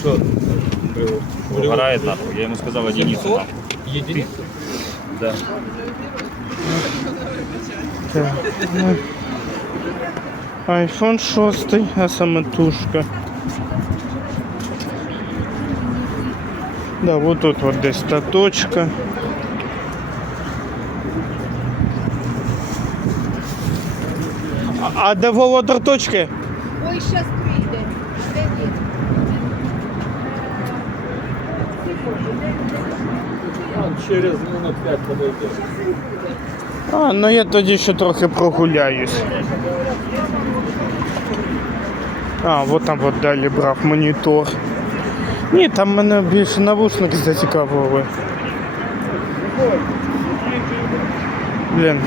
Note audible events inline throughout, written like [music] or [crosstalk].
Що? Угорает нахуй. Я ему сказал единицу. Єдиниця? Да. Так, ну. Айфон 6, а саме тушка. Да, вот тут вот десь та точка. А, а де володар точки? Ой, щас Через минут 5 подойде. А, ну я тоді ще трохи прогуляюсь. А, от там от далі брав монітор. Ні, там мене більше навушники зацікавили. Блін.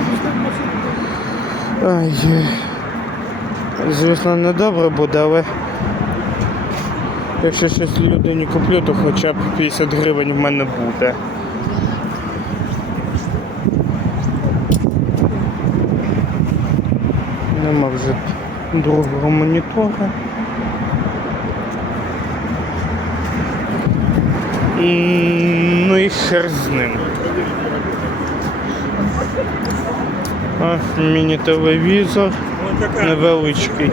Ай. Звісно, не добре буде, але якщо щось людині куплю, то хоча б 50 гривень в мене буде. Нема вже другого монітора. Ну і хер з ним. А, міні-телевізор невеличкий.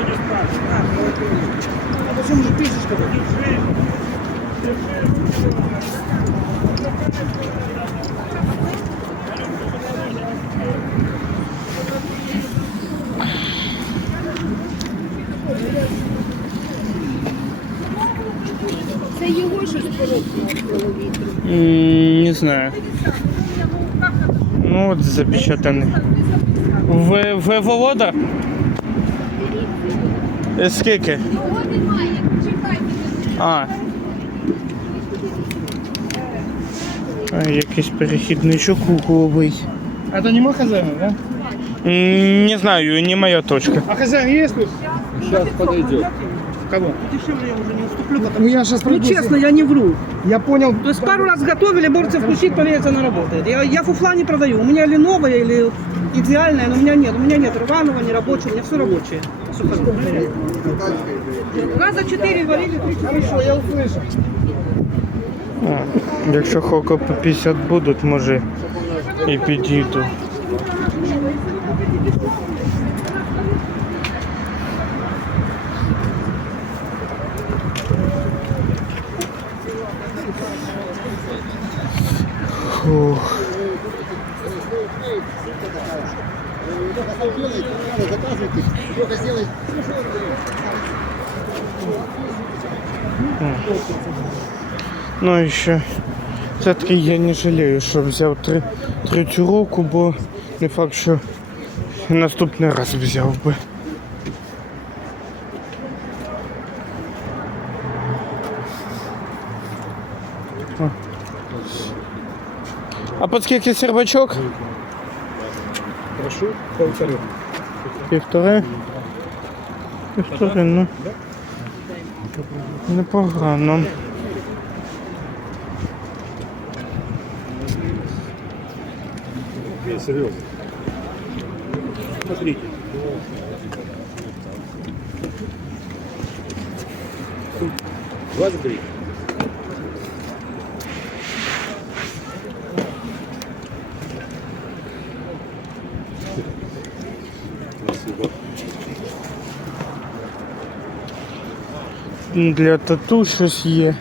Це його щось поробило вітру. М, Не знаю. Ну от запечатаний. Ви, ви Володар? Е, Скільки? Його немає, чекайте. А. А, якийсь перехідничок круглий. Это не мой хозяин, да? М, Не знаю, не моя точка. А хозяин есть тут? Сейчас подойдет. Кого? Дешевле я уже не уступлю, потому Ну я сейчас Ну честно, я не вру. Я понял. То есть пару раз готовили, можете включить, поверьте, она работает. Я, я фуфла не продаю. У меня или новая, или идеальная, но у меня нет. У меня нет рваного, не рабочего, у меня все рабочее. Сухарь. Раза четыре варили, три Хорошо, я услышал. А, Якщо хока по 50 будуть, може і підійду. Фух. Ну і все-таки я не жалію, що взяв три, третю руку, бо не факт, що наступний раз взяв би. О. А по скільки сербачок? Прошу, полтори. Півтори? Півтори, ну. Непогано. Смотрите. Тут 23. Для тату щось є.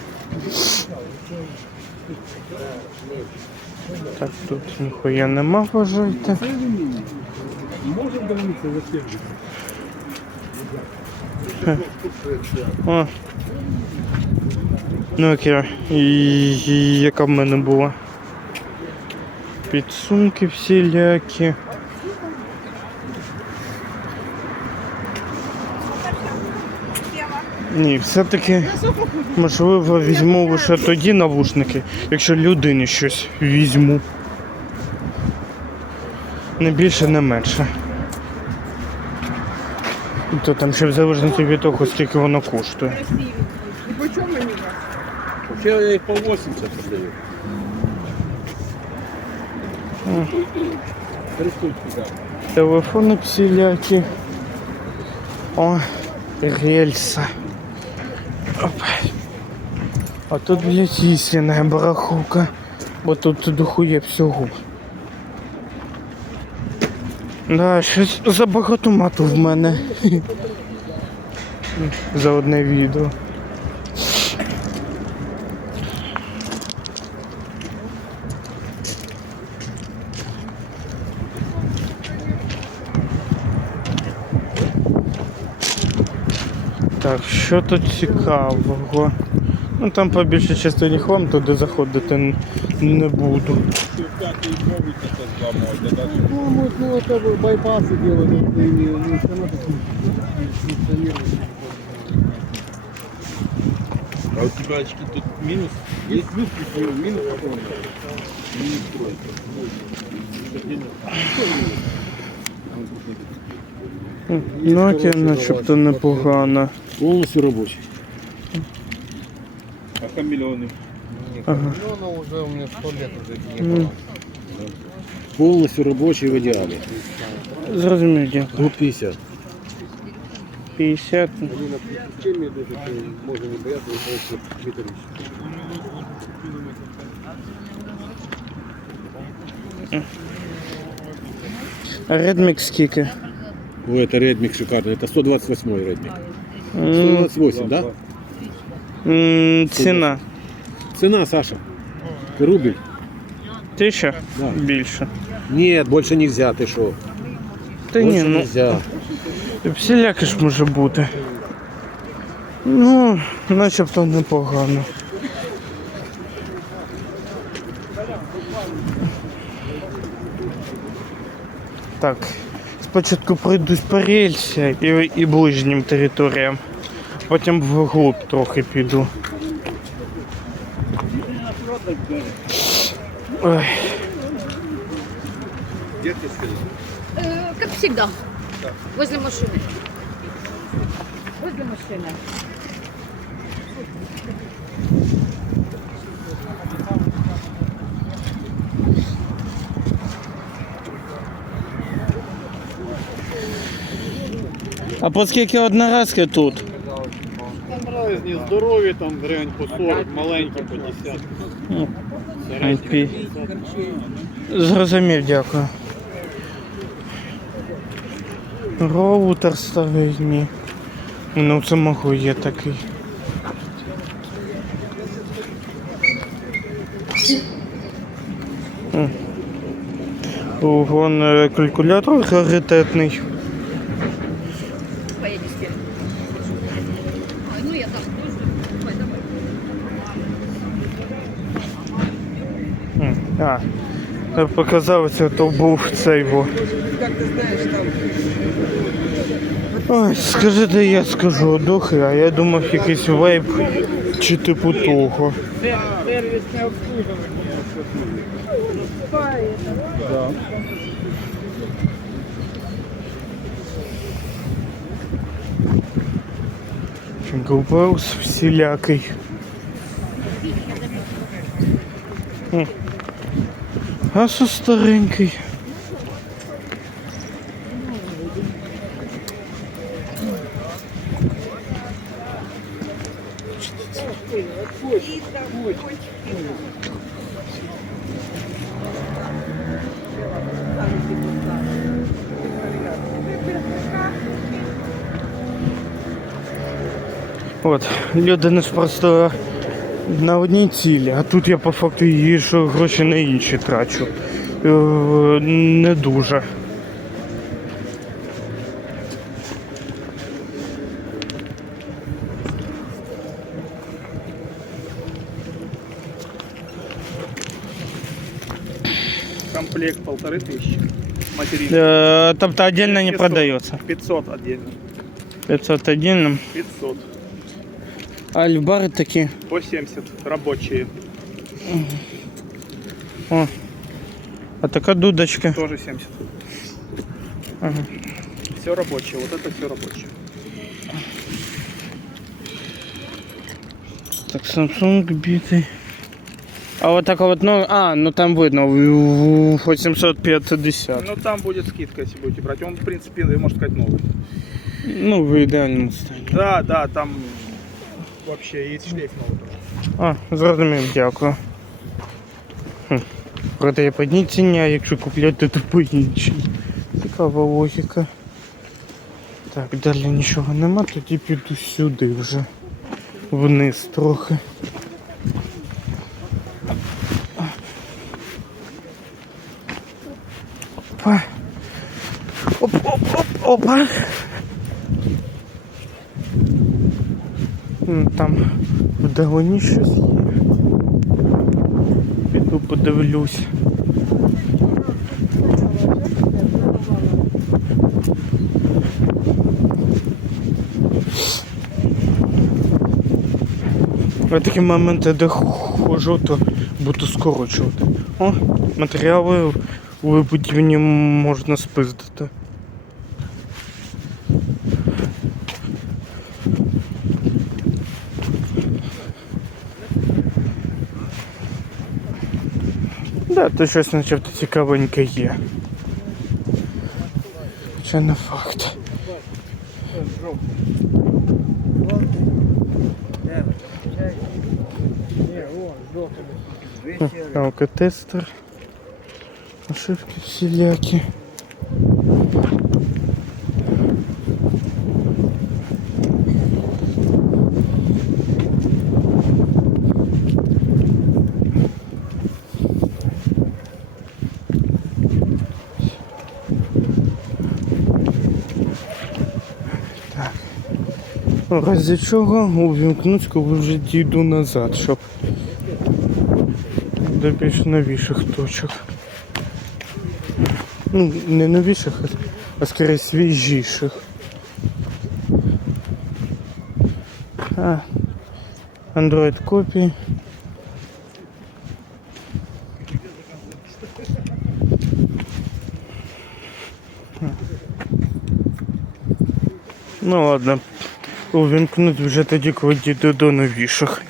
Так, тут ніхуя нема, вважайте. Можем добиться за. О. Ну окей. І яка в мене була? Підсумки всілякі. Ні, все-таки можливо візьму лише тоді навушники, якщо людині щось візьму. Не більше, не менше. І То там ще в залежності від того, скільки воно коштує. Вообще я их по 80 продаю. Телефони всілякі. О, рельса. А тут, блядь, істинна бараховка. Бо тут дохує всього. Да, щось забагато мату в мене. [laughs] За одне відео. Так, що тут цікавого? Ну там по більшій частині хлам, туди заходити н- не буду. Ну, мы, ну, это бы байпасы делают, это и не, не все равно такие функционируют. А у тебя очки тут минус? Есть плюс, плюс, минус, минус какой Минус тройка. Ну, окей, начебто непогано. Полностью рабочий. А хамелеоны? Ага. Ну, она уже у меня сто лет уже Ну, Полностью рабочий в идеале. зрозумів, дякую. Год 50. 50. Они на приключения даже можно не бояться, вы полностью металлический. А Redmix скільки? О, это Redmi шикарный. Это 128 Redmi. М, 128, да? м, Ціна. Цена, Саша. Рубль. Тисяча? Да. Більше. Нет, больше нельзя, ты что? Та ні, Больше ну нельзя. всіляке ж може бути. Ну, начебто непогано. Так, спочатку пройдусь по рельсі і, і ближнім територіям. Потім вглуб трохи піду. Ой. Э, как всегда. Возле машины. Возле машины. А по скільки одноразки тут? Там різні здорові, там гривень по 40, маленькі по 10. IP. Зрозумів, дякую. Роутер старий мій. Ну це мого є такий. Вон е, калькулятор раритетний. Ну я так тоже. Ой, давай. М, А, я показався, то був цей во. Ой, скажи, де я скажу, дохи, а я думав якийсь вейп чи типу того. Джингл всілякий. М. А со старенький? От, люди ж просто на одній цілі, а тут я по факту їжу гроші на інші трачу. Е, не дуже. Комплект полторы тысячи. Материнский. Е, тобто отдельно не 500. продается. 500 отдельно. 500 отдельно. 500. А альбари такі. По 70. Рабочие. О. А така дудочка. Тоже 70. Ага. Все рабочее. Вот это все рабочее. Так, Samsung битый. А вот так вот, ну, а, ну там видно, в- в 850. Ну там будет скидка, если будете брать. Он, в принципе, можно сказать, новый. Ну, в ідеальному стані. Да, да, там вообще, і шлейф новый тоже. А, зрозумів, дякую. Хм. Проте я по одній ціні, а якщо купляти, то по іншій. Цікава логіка. Так, далі нічого нема, тоді піду сюди вже. Вниз трохи. Опа. Оп-оп-оп, опа. М, Там вдалині щось є. Піду подивлюсь. Я такі моменти, де ходжу, то буду скорочувати. О, матеріали у вибудівні можна спиздити. Да, то щось начебто цікавеньке є. Хоча не факт. Алкотестер. Ошибки всілякі. Разі чого увімкнуть, коли вже дійду назад, щоб до більш новіших точок. Ну, не новіших, а- скоріше свіжіших. Android копії. Ну ладно, увімкнуть вже тоді, коли дійду до новіших.